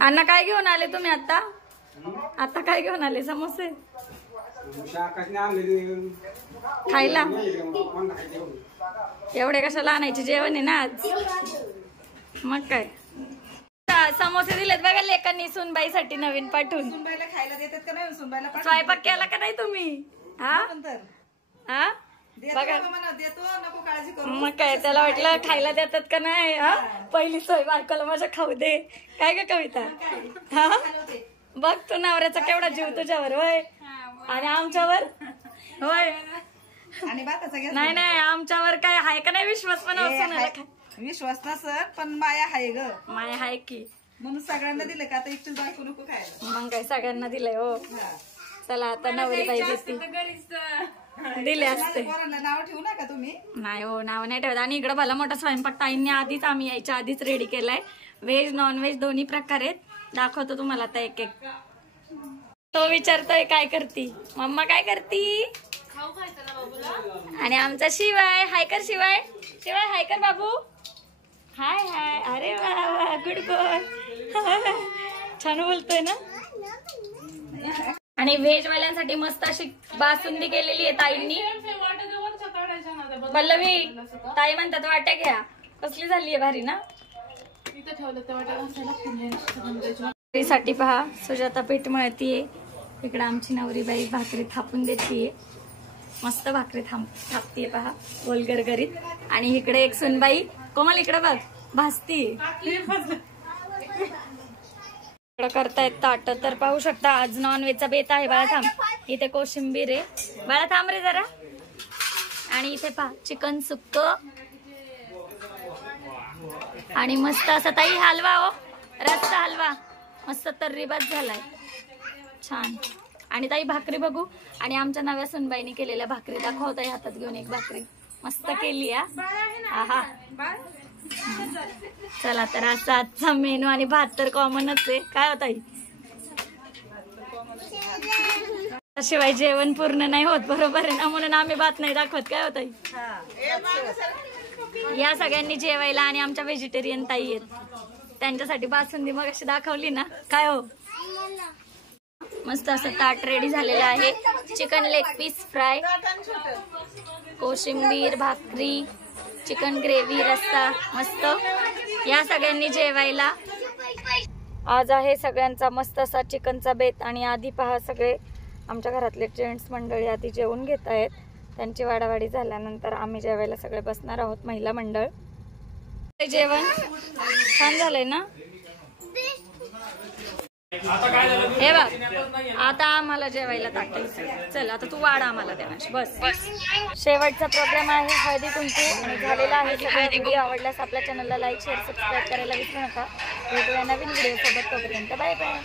अण्णा काय घेऊन आले तुम्ही आता? आता काय घेऊन आले? समोसे खायला? एवढे कशाला आणायचे? जेवण आहे ना आज. मग काय समोसे दिलेत बघा लेकांनी सुनबाईसाठी नवीन पाठवून. सुनबाईला खायला देतात का नाही? सुनबाईला स्वयंपाक केला का नाही तुम्ही? हा हा बघा देतो, नको काळजी करू. मग काय त्याला वाटलं खायला देतात का नाही. हा पहिली सोय बायकोला माझ्या खाऊ दे. काय का कविता? हा बघ तू नवऱ्याचा केवढा जीव तुझ्यावर होय आणि आमच्यावर होय. आणि बाताचा नाही नाही आमच्यावर काय आहे का नाही विश्वास? पण विश्वास नसर पण माया आहे ग. माया आहे की म्हणून सगळ्यांना दिलं का? आता एकटीच बायको नको खायला. मग काय सगळ्यांना दिलंय हो. चला आता नवरी बाई देते दिले असते. पोरांना नाव ठेवू नका तुम्ही. नाही हो नाव नाही ठेवत. आणि इकडं भला मोठा स्वयंपाक ताईंनी आधीच आम्ही यायच्या आधीच रेडी केलाय. व्हेज नॉन व्हेज दोन्ही प्रकार आहेत. दाखवतो तुम्हाला आता एक एक. तो विचारतोय काय करती मम्मा, काय करती? आणि आमचा शिवाय हाय कर. शिवाय शिवाय हाय कर बाबू. हाय हाय. अरे वा वा गुड बॉय. छान बोलतोय ना. आणि व्हेज वाल्यांसाठी मस्त अशी बासुंदी केलेली आहे ताईंनी. पल्लवी ताई म्हणतात वाट्या घ्या. कसली झाली आहे भारी ना. साठी पहा सुजाता पीठ मळतीये. इकडे आमची नवरीबाई भाकरी थापून देतीये. मस्त भाकरी थापतीये पहा गोल गरगरीत. आणि इकडे एक सुनबाई कोमल इकडे बघ भाजती करतायत ताट. तर पाहू शकता आज नॉन व्हेजचा बेत आहे. बाळा थांब. इथे कोशिंबीर आहे. बाळा थांब रे जरा. आणि इथे पहा चिकन सुक्क आणि मस्त असा ताई हलवा हो रस्सा हलवा मस्त तर्रीबात झालाय छान. आणि ताई भाकरी बघू. आणि आमच्या नव्या सुनबाईने केलेल्या भाकरी दाखवताय. हातात घेऊन एक भाकरी मस्त केली. हा चला तर असा आजचा मेनू. आणि भात तर कॉमनच आहे. काय होता शिवाय जेवण पूर्ण नाही होत बरोबर आहे ना. म्हणून आम्ही भात नाही दाखवत. काय होता या सगळ्यांनी जेवायला. आणि आमच्या व्हेजिटेरियन ताई आहेत त्यांच्यासाठी बासुंदी मग अशी दाखवली ना. काय हो मस्त असं ताट रेडी झालेलं आहे. चिकन लेग पीस फ्राय, कोशिंबीर, भाकरी, चिकन ग्रेव्ही, रस्सा मस्त. या सगळ्यांनी जेवायला. आज आहे सगळ्यांचा मस्त असा चिकनचा बेत. आणि आधी पहा सगळे आमच्या घरातले जेंट्स मंडळी आधी जेवून घेत आहेत. त्यांची वाडावाडी झाल्यानंतर आम्ही जेवायला सगळे बसणार आहोत महिला मंडळ. जेवण छान झालंय ना. हे बघ आता आम्हाला जेवायला ताटायचं. चल आता तू वाढ आम्हाला देणार बस. शेवटचा प्रोग्राम आहे हळदी कुंकू आणि झालेला आहे. व्हिडिओ आवडल्यास आपल्या चॅनलला लाईक शेअर सबस्क्राईब करायला विसरू नका. भेटूया नवीन व्हिडिओ सोबत. तोपर्यंत बाय बाय.